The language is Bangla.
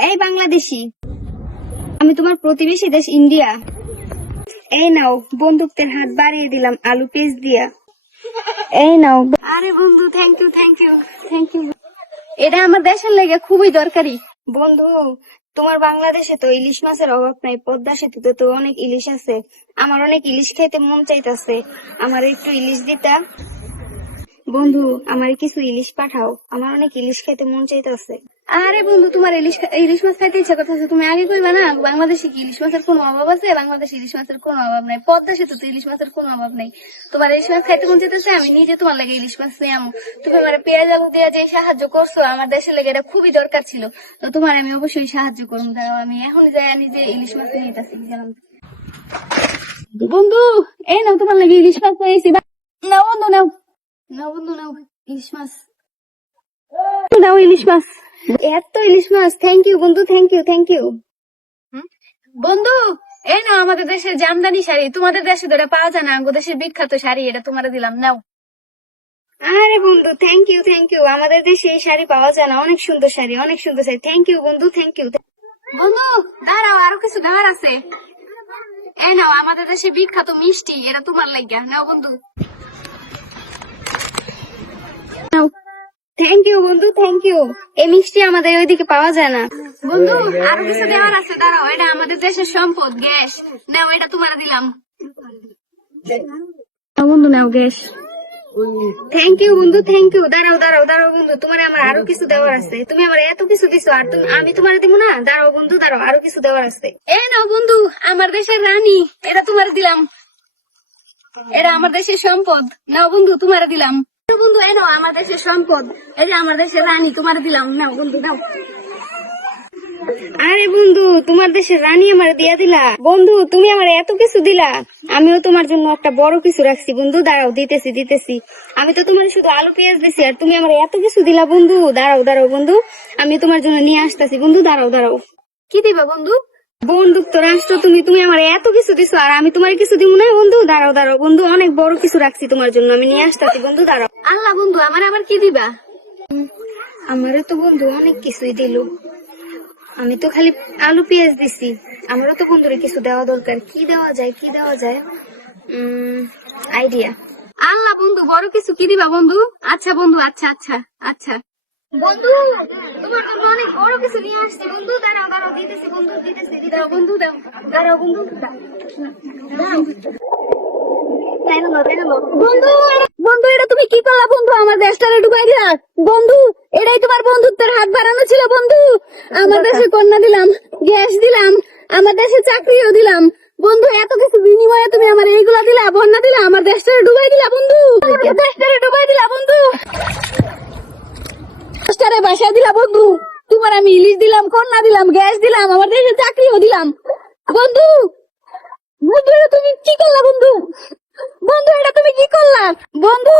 এই বাংলাদেশি। আমি তোমার প্রতিবেশী দেশ ইন্ডিয়া। এই নাও, বন্দুকদের হাত বাড়িয়ে দিলাম, আলু পেস্ট দিয়া। এই নাও। আরে বন্ধু thank you thank you thank you এটা আমার দেশের লেগে খুবই দরকারি। বন্ধু, তোমার বাংলাদেশে তো ইলিশ মাছের অভাব নাই, পদ্মা সেতুতে তো অনেক ইলিশ আছে। আমার অনেক ইলিশ খেতে মন চাইতেছে। আমার একটু ইলিশ দিতা। বন্ধু, আমার কিছু ইলিশ পাঠাও। আমার অনেক ইলিশ খেতে মন চাইতেছে। আরে বন্ধু, তোমার ইলিশ ইলিশ মাছ খাইতে ইচ্ছা করতেছে। তুমি আগে কইবা না, বাংলাদেশে কি ইলিশ মাছের কোনো অভাব আছে? বাংলাদেশে ইলিশ মাছের কোনো অভাব নাই। পদ্মা সেতু তো ইলিশ মাছের কোনো অভাব নাই। তোমার ইলিশ মাছ খাইতে মন চাইতেছে, আমি নিজে তোমার লাগে ইলিশ মাছ নিয়ে আমু। তুমি আমার পেঁয়াজ আলু দিয়ে যে সাহায্য করছ, আমার দেশের লেগে এটা খুবই দরকার ছিল। তো তোমার আমি অবশ্যই সাহায্য করব দাঁড়াও, আমি এখন যাই নিজে ইলিশ মাছ নিয়ে যেতেছি বন্ধু, এই নাও তোমার লাগে ইলিশ মাছ পেয়েছি নাও বন্ধু, নাও। নাও বন্ধু নাও ইলিশ মাছ। নাও ইলিশ মাছ এত ইলিশ মাছ থ্যাংক ইউ বন্ধু থ্যাংক ইউ থ্যাংক ইউ বন্ধু এই নাও আমাদের দেশের জামদানি শাড়ি। তোমাদের দেশে তো এটা পাওয়া যায় না আমাদের দেশের বিখ্যাত শাড়ি এটা তোমার দিলাম নাও। আরে বন্ধু থ্যাংক ইউ থ্যাংক ইউ আমাদের দেশে এই শাড়ি পাওয়া যায় না অনেক সুন্দর শাড়ি অনেক সুন্দর শাড়ি। থ্যাংক ইউ বন্ধু থ্যাংক ইউ বন্ধু দাঁড়াও আরও কিছু দেওয়ার আছে। এই নাও আমাদের দেশে বিখ্যাত মিষ্টি এটা তোমার লাগিয়া। নাও বন্ধু। থ্যাংক ইউ বন্ধু থ্যাংক ইউ এই মিষ্টি আমাদের ওইদিকে পাওয়া যায় না। বন্ধু, আরও কিছু দেওয়ার আছে, দাঁড়াও, এটা আমাদের দেশের সম্পদ, গ্যাস। নাও, এটা তোমার দিলাম। বন্ধু, নাও, গ্যাস। থ্যাংক ইউ বন্ধু থ্যাংক ইউ দাঁড়াও দাঁড়াও দাঁড়াও, বন্ধু, তোমার আমার আরও কিছু দেওয়ার আছে। তুমি আমার এত কিছু দিছো, আর তুমি আমি তোমার দিব না? দাঁড়াও, বন্ধু, দাঁড়াও, আরও কিছু দেওয়ার আছে। এ নাও, বন্ধু, আমার দেশের রানী, এটা তোমার দিলাম। এটা আমার দেশের সম্পদ। নাও, বন্ধু, তোমার দিলাম। বন্ধু এ আমার দেশের সম্পদ। এটা আমার দেশের রানী তোমার দিলাম নাও বন্ধু নাও। আরে বন্ধু তোমার দেশের রানী আমার দিয়া দিলা। বন্ধু তুমি আমার এত কিছু দিলা। আমিও তোমার জন্য একটা বড় কিছু রাখছি বন্ধু। দাঁড়াও দিতেছি দিতেছি। আমি তো তোমার শুধু আলু পেঁয়াজ দিছি আর তুমি আমার এত কিছু দিলা বন্ধু। দাঁড়াও দাঁড়াও বন্ধু। আমি তোমার জন্য নিয়ে আসতেছি বন্ধু। দাঁড়াও দাঁড়াও। কি দিবা বন্ধু? বন্ধুত্ব রাষ্ট্র তুমি তুমি আমার এত কিছু দিছো আর আমি তোমার কিছু দিব না বন্ধু। দাঁড়াও দাঁড়াও বন্ধু। অনেক বড় কিছু রাখছি তোমার জন্য। আমি নিয়ে আসতেছি বন্ধু। দাঁড়াও। আল্লাহ বন্ধু আমার আবার কি দিবা? আমারও তো বন্ধু অনেক কিছুই দিলো। আমি তো খালি আলু পেঁয়াজ দিছি। আমারও তো বন্ধুরে কিছু দেওয়া দরকার। কি দেওয়া যায় কি দেওয়া যায়? আইডিয়া আল্লাহ বন্ধু বড় কিছু কি দিবা বন্ধু? আচ্ছা বন্ধু আচ্ছা আচ্ছা আচ্ছা। বন্ধু তোমার জন্য অনেক বড় কিছু নিয়ে আসছি। বন্ধু দাঁড়াও দাঁড়াও দিতেছি বন্ধু দিতেছি দাঁড়াও বন্ধু দাও দাঁড়াও বন্ধু দাও বন্ধু তুমি কি করলা বন্ধু? আমার দেশটারে ডুবাই দিলা। বন্ধু এটাই তোমার বন্ধুত্বের হাত বাড়ানো ছিল বন্ধু। আমার দেশে কন্যা দিলাম গ্যাস দিলাম আমার দেশে চাকরিও দিলাম। বন্ধু এত কিছু বিনিময়ে তুমি আমার এইগুলা দিলা বন্যা দিলা আমার দেশটারে ডুবাই দিলা বন্ধু। দেশটারে ডুবাই দিলা বন্ধু। দেশটারে বাসা দিলা বন্ধু। তোমার আমি ইলিশ দিলাম কন্যা দিলাম গ্যাস দিলাম আমার দেশে চাকরিও দিলাম। বন্ধু বন্ধু তুমি কি করলা বন্ধু? বন্ধু এটা তুমি কি করলা? বন্ধু